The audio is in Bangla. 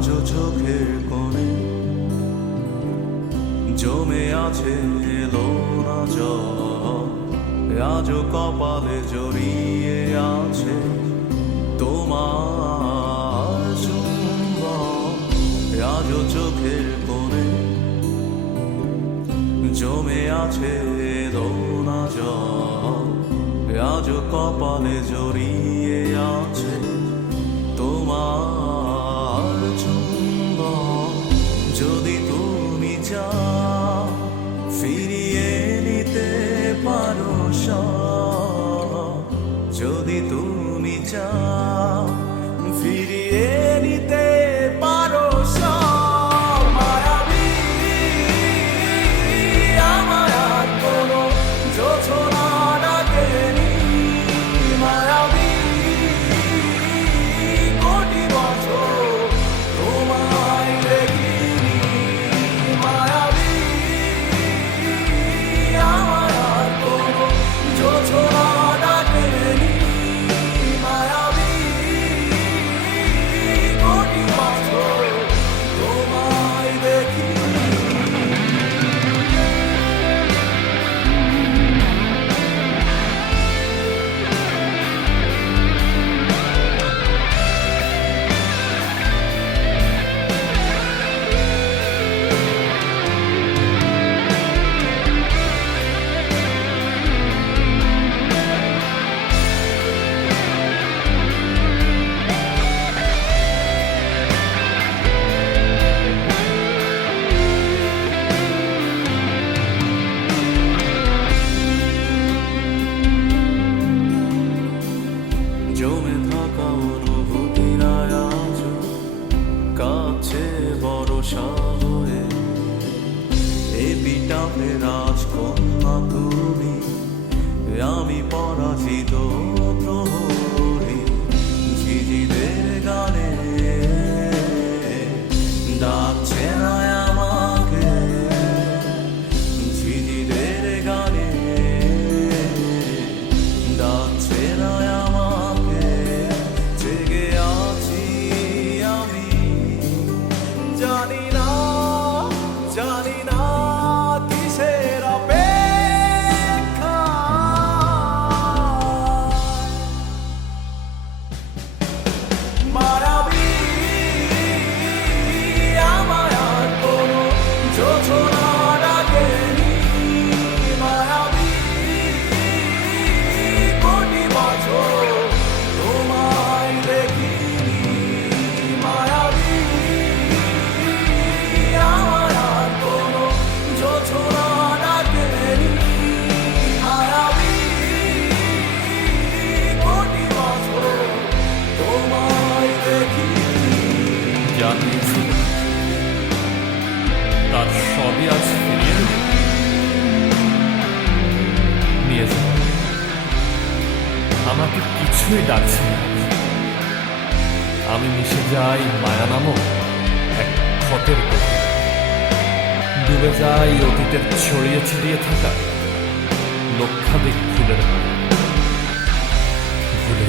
আজও চোখের কোণে জমে আছে এলো না জল, আজও কপালে জড়িয়ে আছে তোমার চুম্বন। আজও চোখের কোণে জমে আছে এলো না জল, আজও কপালে জড়িয়ে আছে তোমার চুম্বন। যদি তুমি চাও ফিরিয়ে নিতে পারো সব, যদি তুমি চাও ফিরিয়ে নিতে পারো সব। মায়াবী আমার আর কোনো জোছনা ডাকেনি, মায়াবী কোটি বছর তোমায় দেখিনি। মায়াবী আমার আর কোনো জোছনা ডাকেনি, মায়াবী কোটি বছর তোমায় দেখিনি। জমে থাকা অনুভূতিরা আজ কাছে ভরসা হয়ে, এপিটাপে রাজকন্যা তুমি, আমি পরাজিত প্রহরী। ঝিঝিদের গানে ডাকছে না আমাকে, ঝিঝিদের গানে ডাকছে না আমাকে। জেগে আছি আমি, জানি না জানি না কিসের অপেক্ষা। মায়াবী আমার আর কোনো জোছনা ডাকেনি, মায়াবী কোটি বছর তোমায় দেখিনি। মায়াবী আমার আর কোনো জোছনা ডাকেনি, মায়াবী কোটি বছর তোমায় দেখিনি। যা কিছু তার সবই আজ ফিরিয়ে নিয়ে যাও। আমাকে কিছুই ডাকছে না, আমি মিশে যাই মায়া নামক এক ক্ষতের গভীরে, ডুবে যাই অতীতের ছড়িয়ে ছিটিয়ে থাকা লক্ষাধিক ফুলের ভুলে